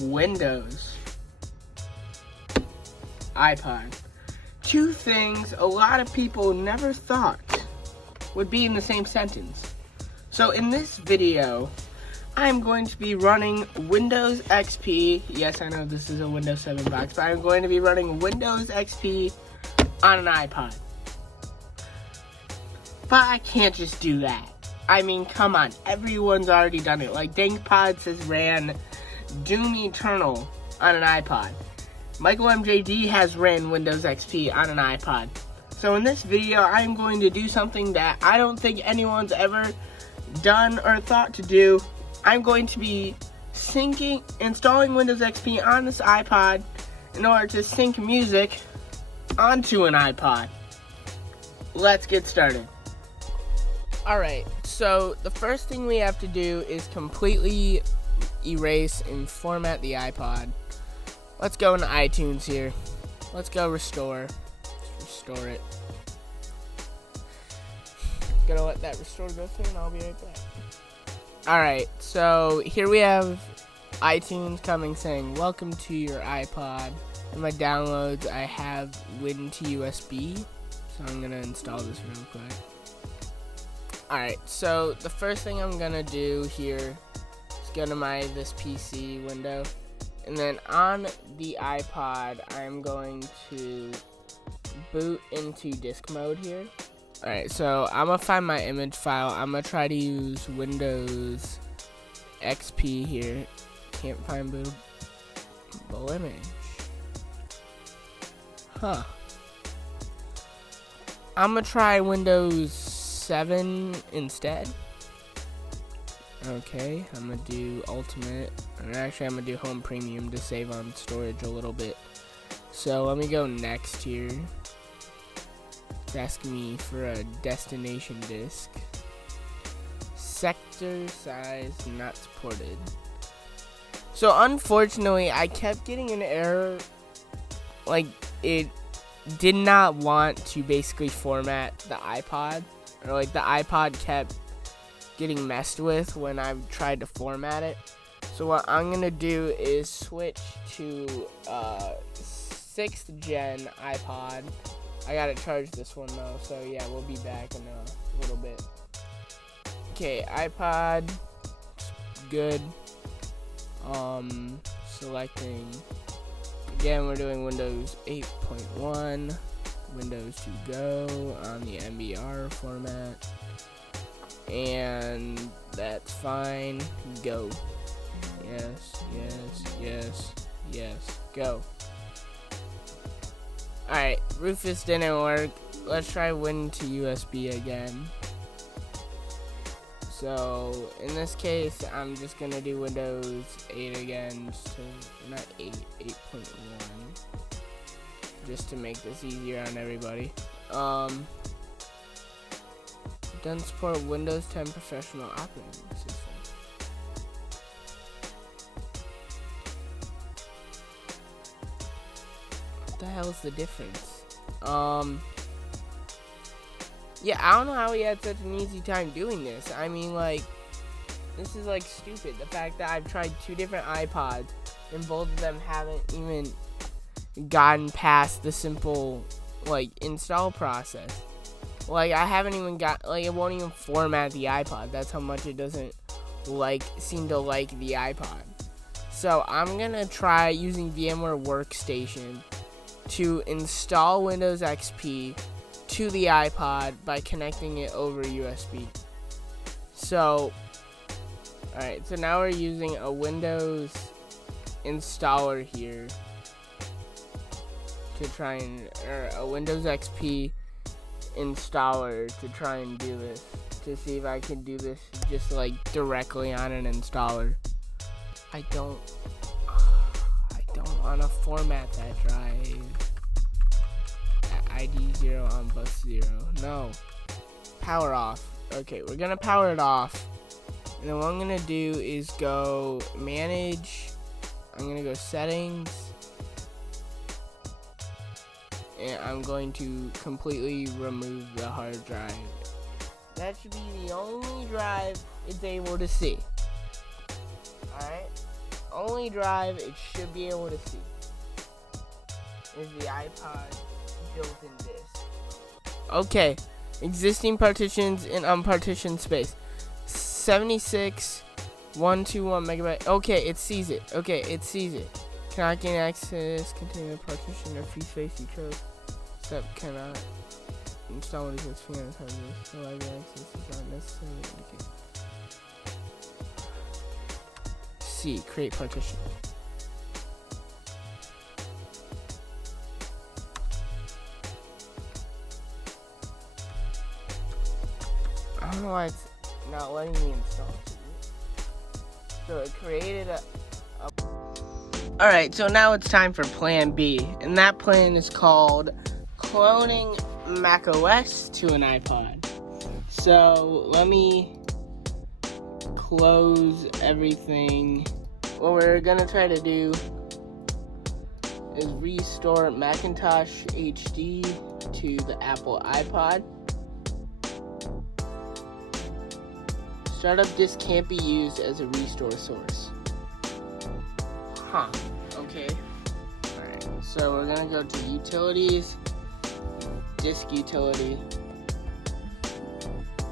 Windows, iPod. Two things a lot of people never thought would be in the same sentence. So in this video, I'm going to be running Windows XP. Yes, I know this is a Windows 7 box, but I'm going to be running Windows XP on an iPod. But I can't just do that. I mean, come on, everyone's already done it. Like, DankPod has ran Doom Eternal on an iPod. Michael MJD has ran Windows XP on an iPod. So in this video, I'm going to do something that I don't think anyone's ever done or thought to do. I'm going to be installing Windows XP on this iPod in order to sync music onto an iPod. Let's get started. Alright, so the first thing we have to do is completely erase and format the iPod. Let's go into iTunes here. Let's go restore. Let's restore it. Gonna let that restore go through and I'll be right back. Alright, so here we have iTunes coming saying, welcome to your iPod. In my downloads, I have Win to USB. So I'm gonna install this real quick. Alright, so the first thing I'm gonna do here is go to this PC window, and then on the iPod I'm going to boot into disk mode here. Alright, so I'm gonna find my image file. I'm gonna try to use Windows XP here. Can't find bootable image. Huh. I'm gonna try Windows 7 instead. Okay, I'm gonna do Ultimate, or actually I'm gonna do Home Premium to save on storage a little bit. So let me go next here. It's asking me for a destination disk. Sector size not supported. So unfortunately, I kept getting an error, like it did not want to basically format the iPod. Or like the iPod kept getting messed with when I tried to format it. So what I'm gonna do is switch to 6th gen iPod. I gotta charge this one though, so yeah, we'll be back in a little bit. Okay, iPod, good. Selecting. Again, we're doing Windows 8.1. Windows to go on the MBR format, and that's fine. Go. Yes, go. Alright, Rufus didn't work. Let's try Win to USB again. So in this case, I'm just gonna do Windows 8 again, not 8, 8.1. Just to make this easier on everybody. Doesn't support Windows 10 Professional Operating System. What the hell is the difference? Yeah, I don't know how he had such an easy time doing this. I mean, like, this is like stupid. The fact that I've tried 2 different iPods and both of them haven't even gotten past the simple like install process. Like I haven't even got, like it won't even format the iPod. That's how much it doesn't seem to like the iPod. So I'm gonna try using VMware Workstation to install Windows XP to the iPod by connecting it over USB. So alright, so now we're using a Windows installer here to try and, or a Windows XP installer to try and do this, to see if I can do this just like directly on an installer. I don't want to format that drive. ID 0 on bus 0. No. Power off. Okay, we're gonna power it off. And then what I'm gonna do is go manage. I'm gonna go settings. And I'm going to completely remove the hard drive. That should be the only drive it's able to see. Alright? only drive it should be able to see is the iPod built-in disk. Okay, existing partitions in unpartitioned space. 76,121 megabyte. Okay, it sees it. Cannot gain access, contain a partition or free space you chose. Step cannot install what is its finger on this. No library access is not necessarily indicated. C, create partition. I don't know why it's not letting me install it. So it created a Alright, so now it's time for plan B. And that plan is called cloning macOS to an iPod. So let me close everything. What we're gonna try to do is restore Macintosh HD to the Apple iPod. Startup disk can't be used as a restore source. Huh. Okay. Alright. So we're gonna go to utilities, disk utility,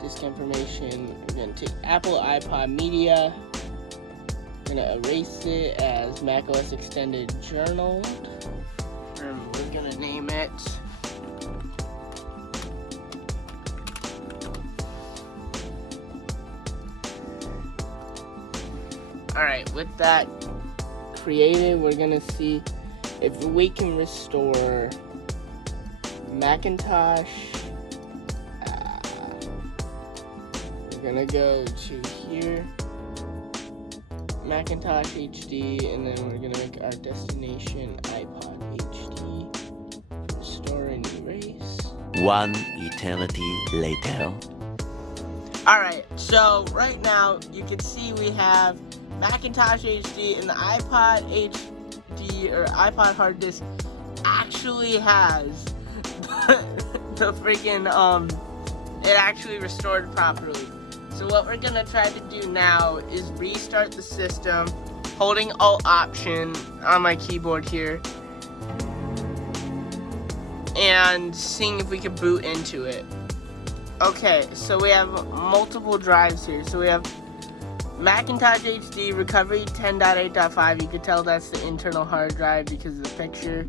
disk information. We're gonna take Apple iPod media. We're gonna erase it as macOS extended journal. We're gonna name it Alright, with that created, we're gonna see if we can restore Macintosh. We're gonna go to here, Macintosh HD, and then we're gonna make our destination iPod HD. Restore and erase. One eternity later. Alright, so right now you can see we have Macintosh HD and the iPod HD or iPod hard disk actually has the freaking it actually restored properly. So what we're gonna try to do now is restart the system, holding Alt Option on my keyboard here, and seeing if we can boot into it. Okay, so we have multiple drives here. So we have Macintosh HD recovery 10.8.5. You can tell that's the internal hard drive because of the picture.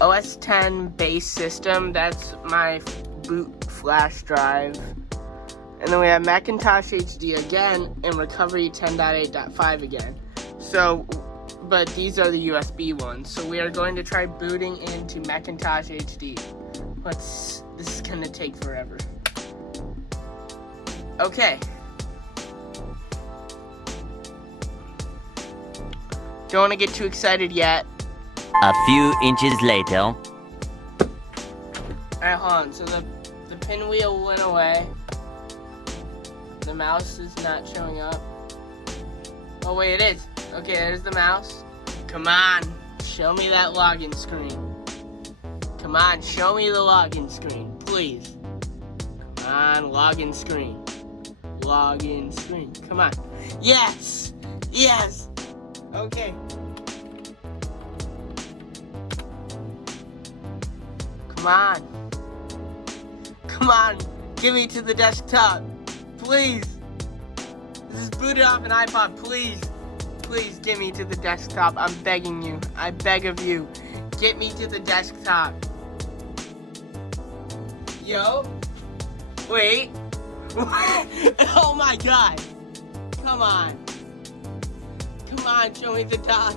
OS 10 base system, that's my boot flash drive. And then we have Macintosh HD again and recovery 10.8.5 again. So, but these are the USB ones. So we are going to try booting into Macintosh HD. This is gonna take forever. Okay. Don't want to get too excited yet. A few inches later. Alright, hold on. So the pinwheel went away. The mouse is not showing up. Oh wait, it is. Okay, there's the mouse. Come on. Show me that login screen. Come on, show me the login screen, please. Come on, login screen. Login screen. Come on. Yes! Yes! Okay. Come on. Come on. Get me to the desktop. Please. This is booted off an iPod. Please. Please get me to the desktop. I'm begging you. I beg of you. Get me to the desktop. Yo. Wait. Oh my god. Come on. Come on, show me the dock.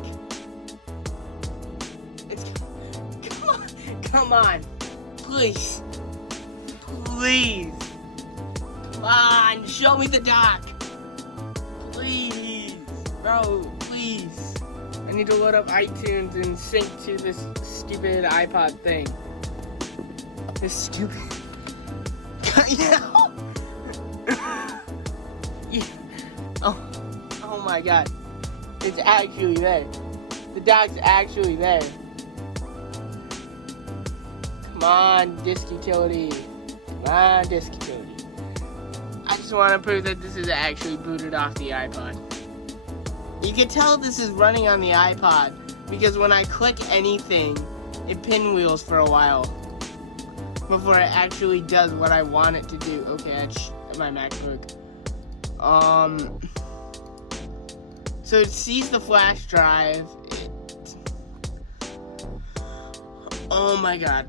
Come on. Come on. Please. Please. Come on, show me the dock. Please. Bro, please. I need to load up iTunes and sync to this stupid iPod thing. This stupid... Yeah. Oh my god. It's actually there. The dock's actually there. Come on, disk utility. Come on, disk utility. I just want to prove that this is actually booted off the iPod. You can tell this is running on the iPod because when I click anything, it pinwheels for a while before it actually does what I want it to do. Okay, that's my MacBook. So it sees the flash drive. Oh my god.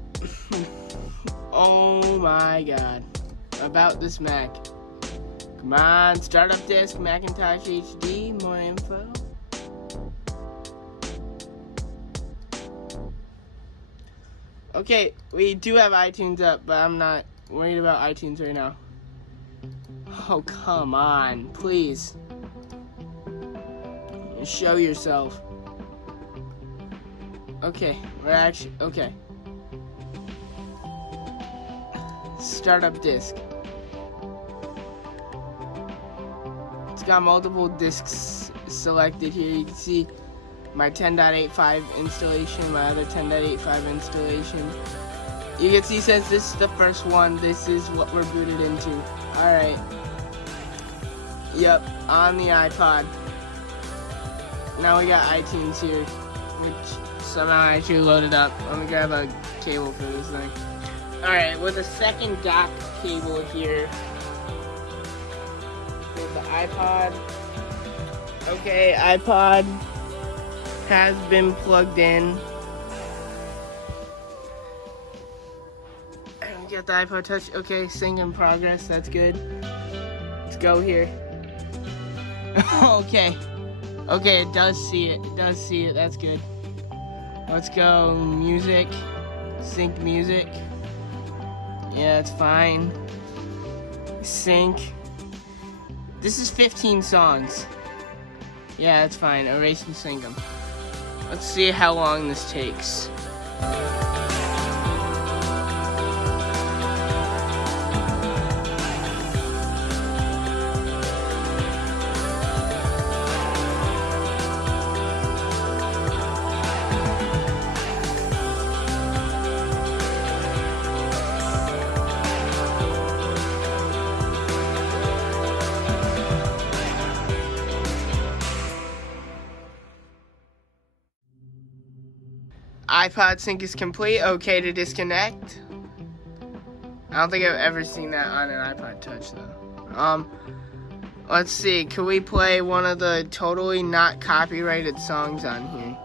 Oh my god. About this Mac. Come on, startup disk, Macintosh HD, more info. Okay, we do have iTunes up, but I'm not worried about iTunes right now. Oh, come on, please. Show yourself. Okay, we're actually, okay. Startup disk. It's got multiple disks selected here. You can see my 10.85 installation, my other 10.85 installation. You can see since this is the first one, this is what we're booted into. Alright. Yep, on the iPod. Now we got iTunes here, which somehow I actually loaded up. Let me grab a cable for this thing. Alright, with a second dock cable here. With the iPod. Okay, iPod has been plugged in. And we got the iPod Touch. Okay, sync in progress. That's good. Let's go here. Okay. Okay, it does see it. It does see it. That's good. Let's go. Music. Sync music. Yeah, it's fine. Sync. This is 15 songs. Yeah, it's fine. Erase and sync them. Let's see how long this takes. iPod sync is complete. Okay to disconnect. I don't think I've ever seen that on an iPod Touch though. Let's see. Can we play one of the totally not copyrighted songs on here?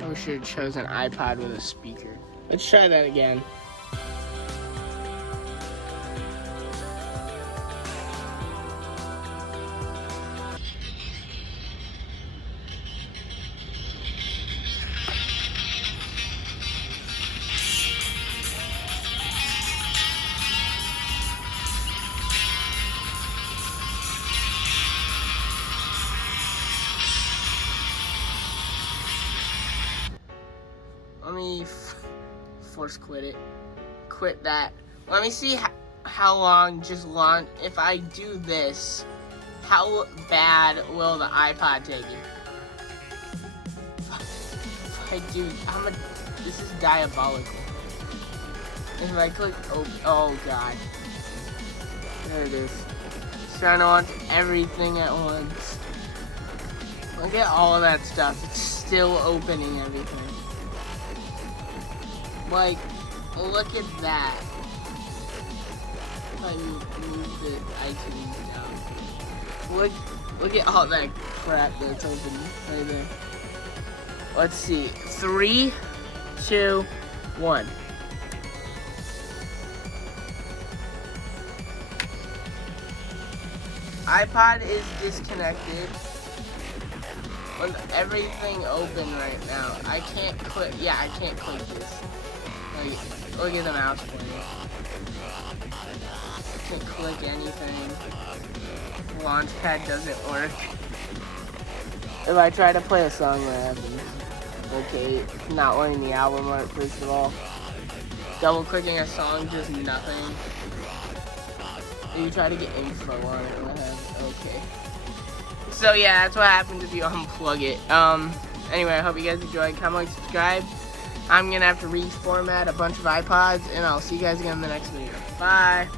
I wish I chose an iPod with a speaker. Let's try that again. Let me force quit it. Quit that. Let me see how long just launch. If I do this, how bad will the iPod take it? If I do, this is diabolical. If I click, oh god. There it is. It's trying to launch everything at once. Look at all of that stuff. It's still opening everything. Like, look at that. If I move the iTunes down. Look at all that crap that's open right there. Let's see. 3, 2, 1. iPod is disconnected. With everything open right now. I can't click. Yeah, I can't click this. Like, look at the mouse pointer. I can't click anything. Launchpad doesn't work. If I try to play a song, what happens? Okay, not letting the album art first of all. Double clicking a song, just nothing. You try to get info on it, what happens? Okay. So yeah, that's what happens if you unplug it. Anyway, I hope you guys enjoyed. Comment, like, subscribe. I'm gonna have to reformat a bunch of iPods, and I'll see you guys again in the next video. Bye.